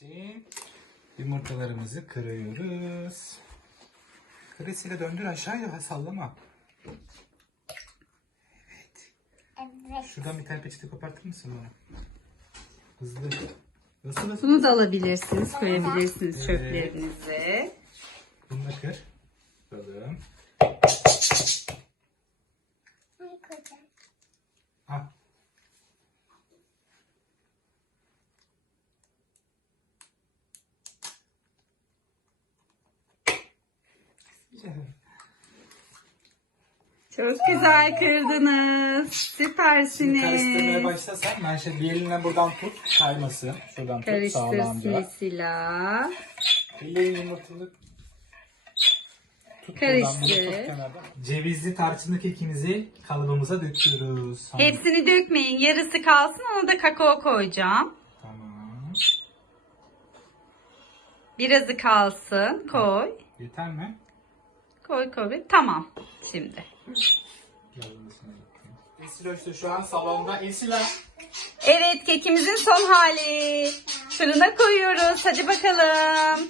için yumurtalarımızı kırıyoruz. Kırısıyla döndür aşağıya sallama. Evet. Şuradan bir tane peçete kopartır mısın bana? Hızlı. Nasıl nasıl? Bunu da alabilirsiniz, koyabilirsiniz Evet. çöplerinize. Bunu da kır. Bakalım. Ah. Çok güzel kırdınız. Şimdi karıştırmaya Süpersiniz. başlasan ben şey bir elinden buradan tut kaymasın. Şuradan tut Karıştırsın sağlamca. mesela. Ellerin yumurtalı. Tut Karıştır. buradan, bunu tut kenardan. Cevizli tarçınlı kekimizi kalıbımıza döküyoruz. Tamam. Hepsini dökmeyin. Yarısı kalsın. Ona da kakao koyacağım. Tamam. Birazı kalsın. Koy. Yeter mi? Koy koy. Tamam. Şimdi. İşte şu an salonda. Esra. Evet kekimizin son hali. Fırına koyuyoruz. Hadi bakalım.